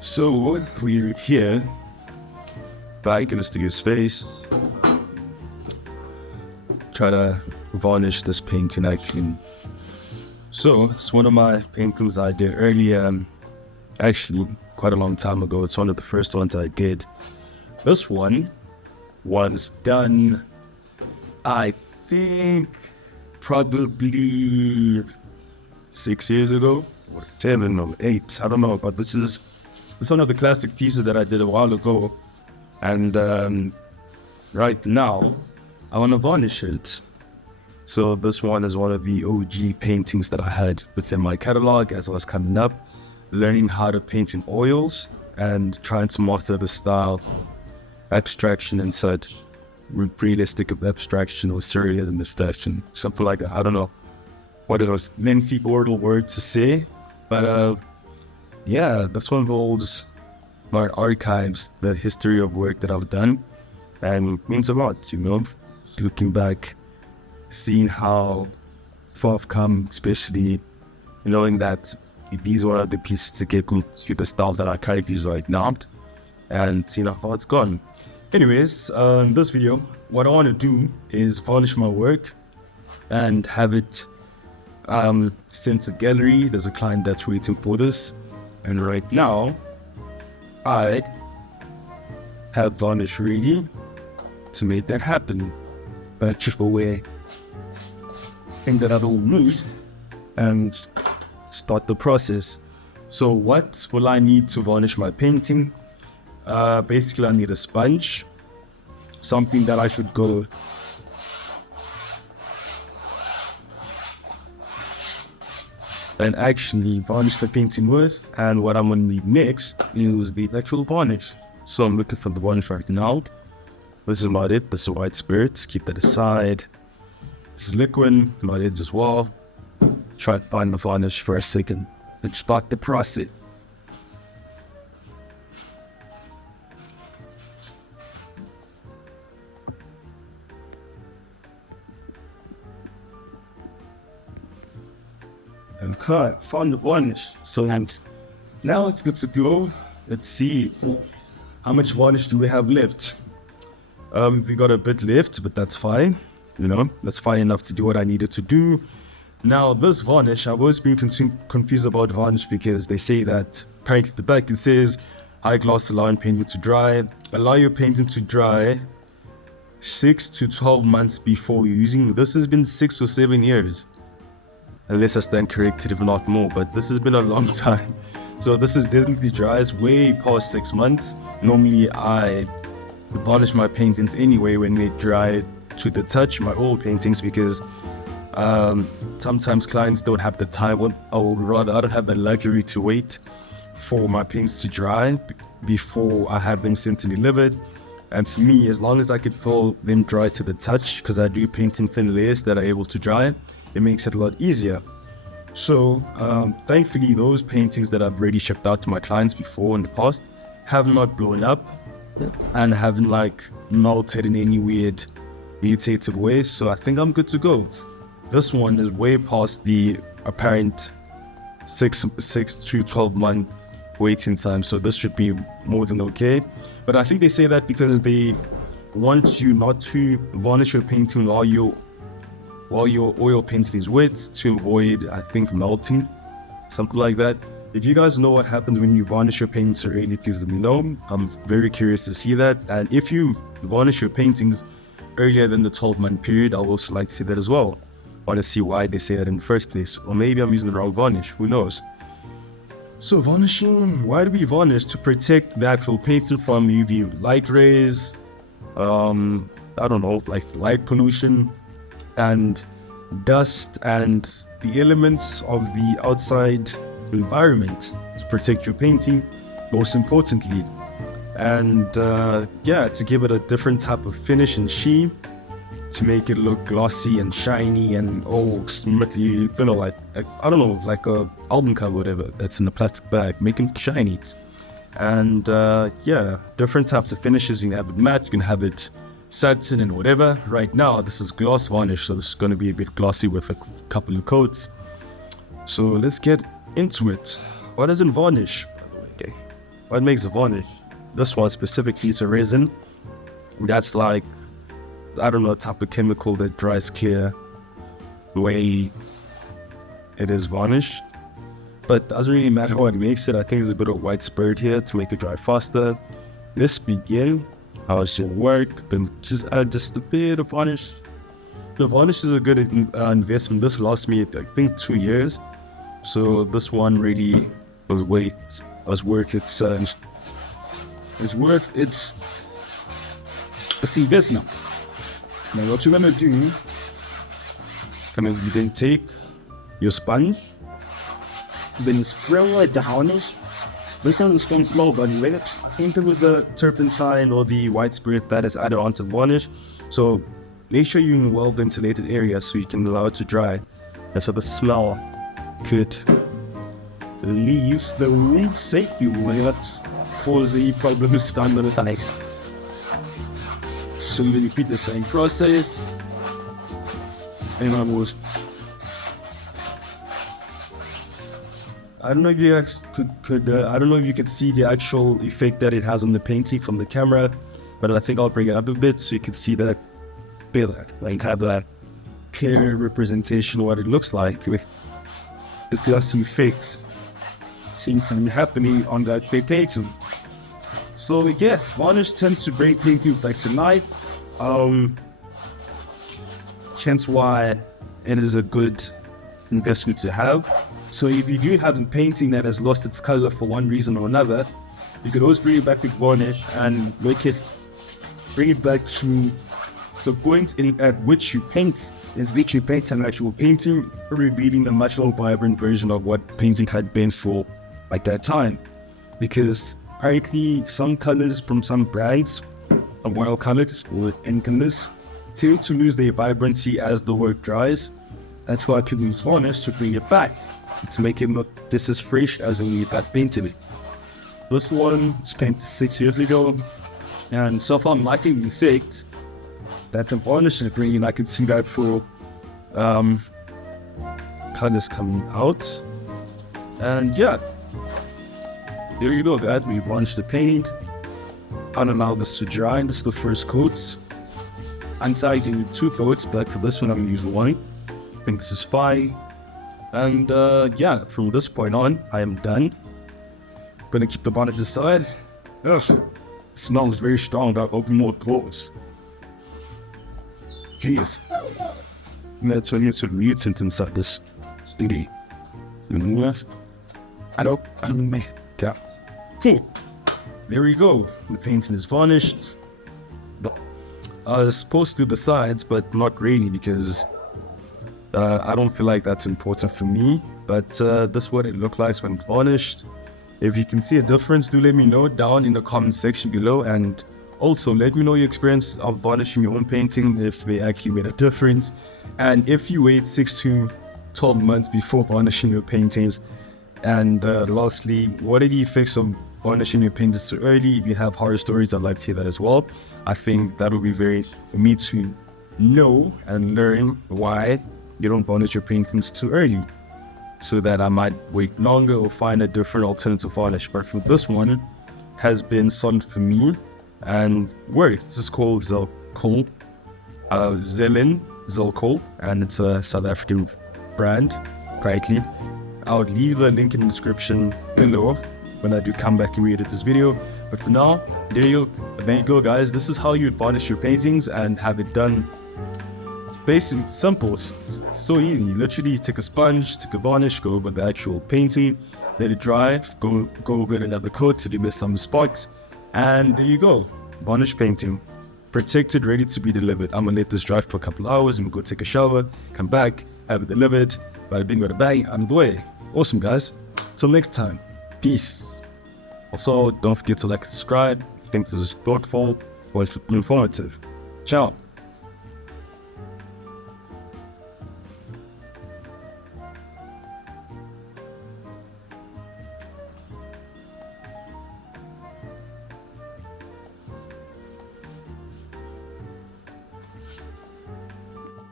So we're here back in the studio space, try to varnish this painting actually. So it's one of my paintings I did earlier, actually quite a long time ago. It's one of the first ones I did. This one was done, I think, probably 6 years ago, or 7 or 8, I don't know, but it's one of the classic pieces that I did a while ago, and right now I want to varnish it. So this one is one of the OG paintings that I had within my catalog as I was coming up, learning how to paint in oils and trying to master the style, abstraction and such, realistic abstraction or surrealism abstraction, something like that. I don't know what is a lengthy oral word to say, but yeah, that's one of those my archives, the history of work that I've done, and it means a lot, looking back, seeing how far I've come, especially knowing that these are the pieces to get to the style that I currently use right now, and seeing how far it's gone. Anyways, in this video, what I want to do is varnish my work and have it sent to gallery. There's a client that's waiting for this, and right now I have varnish ready to make that happen. But chip away and that other move and start the process. So what will I need to varnish my painting? Basically I need a sponge, something that I should go and actually varnish the painting with. And what I'm going to need next is the actual varnish. So I'm looking for the varnish right now. This is not it, this is white spirits, keep that aside. This is liquid, not it as well. Try to find the varnish for a second and start the process. Okay, found the varnish. So now it's good to go. Let's see how much varnish do we have left. We got a bit left, but that's fine. That's fine enough to do what I needed to do. Now this varnish, I've always been confused about varnish because they say that apparently at the back it says high gloss allowing painting to dry. Allow your painting to dry 6 to 12 months before using. This has been 6 or 7 years. Unless I stand corrected, if not more, but this has been a long time. So this is definitely dries way past 6 months. Normally I varnish my paintings anyway when they dry to the touch, my old paintings, because sometimes clients don't have the time, or rather I don't have the luxury to wait for my paints to dry before I have them sent to delivered. And for me, as long as I could feel them dry to the touch, because I do paint in thin layers that are able to dry, it makes it a lot easier. So thankfully those paintings that I've already shipped out to my clients before in the past have not blown up and haven't melted in any weird mutated ways. So I think I'm good to go. This one is way past the apparent 6 to 12 month waiting time, so this should be more than okay. But I think they say that because they want you not to varnish your painting while your oil painting is wet, to avoid, I think, melting, something like that. If you guys know what happens when you varnish your paintings already, please let me know. I'm very curious to see that. And if you varnish your paintings earlier than the 12-month period, I would also like to see that as well. I want to see why they say that in the first place. Or maybe I'm using the wrong varnish, who knows. So varnishing, why do we varnish? To protect the actual painting from UV light rays, I don't know, like light pollution and dust and the elements of the outside environment, to protect your painting, most importantly. And yeah, to give it a different type of finish and sheen, to make it look glossy and shiny and slightly, like I don't know, like a album cover, whatever, that's in a plastic bag, make it shiny. And yeah, different types of finishes. You can have it matte, you can have it satin and whatever. Right now this is gloss varnish, so this is going to be a bit glossy with a couple of coats. So let's get into it. What is in varnish? Okay, what makes a varnish. This one specifically is a resin. That's like, I don't know, a type of chemical that dries clear the way it is varnished. But it doesn't really matter what makes it. I think there's a bit of white spirit here to make it dry faster. Let's begin. How it should work. Then just add just a bit of varnish. The varnish is a good investment. This lasts me, I think, 2 years. So this one really was worth its investment. Now what you're gonna do, you then take your sponge, then you sprinkle it down it. This one is going to flow, but when it enter with the turpentine or the white spirit that is added onto the varnish, so make sure you're in a well ventilated area so you can allow it to dry, and so the smell could leave the wound safely without causing problems down the line. So you repeat the same process, and I don't know if you guys I don't know if you can see the actual effect that it has on the painting from the camera, but I think I'll bring it up a bit so you can see that better, like have that clear representation of what it looks like with the glossy effects seeing something happening on that painting. So yes, varnish tends to break paintings like tonight. Hence why it is a good investment to have. So if you do have a painting that has lost its color for one reason or another, you can always bring it back with varnish and bring it back to the point at which you paint, an actual painting, revealing a much more vibrant version of what painting had been for like that time. Because apparently some colors from some brands, oil colors or ink colors, tend to lose their vibrancy as the work dries. That's why I can use varnish to bring it back, to make it look just as fresh as when you had painted it. This one was painted 6 years ago, and so far I'm liking the effect that the varnish is bringing. I can see that for colors coming out. And yeah, there you go, that we varnished the paint. And allow this to dry. This is the first coat. Inside you can do 2 coats, but for this one I'm going to use 1. I think this is fine. And yeah, from this point on, I am done. I'm going to keep the bonnet aside. Yes, it smells very strong. I'll open more doors. Jeez. And that's when it's a mutant inside this studio. You know what? I don't make that. Okay. There we go. The painting is varnished. I was supposed to do the sides, but not really, because I don't feel like that's important for me. But this is what it looked like when varnished. If you can see a difference, do let me know down in the comment section below. And also let me know your experience of varnishing your own painting, if they actually made a difference. And if you wait 6 to 12 months before varnishing your paintings. And lastly, what are the effects of varnishing your paintings too early? If you have horror stories, I'd like to hear that as well. I think that would be very for me to know and learn why you don't varnish your paintings too early, so that I might wait longer or find a different alternative varnish. But for this one, has been solid for me and worked. This is called Zelcoal, Zelcoal, and it's a South African brand, correctly. I'll leave the link in the description below when I do come back and re-edit this video. But for now, there you go, guys. This is how you varnish your paintings and have it done. Basically, simple. It's so easy. Literally, take a sponge, take a varnish, go over the actual painting, let it dry, go over another coat to give it some spots, and there you go. Varnish painting, protected, ready to be delivered. I'm gonna let this dry for a couple hours and go take a shower, come back, have it delivered. Bada bing, bada bang, I'm away. Awesome, guys. Till next time, peace. Also, don't forget to like and subscribe. I think this is thoughtful or informative. Ciao.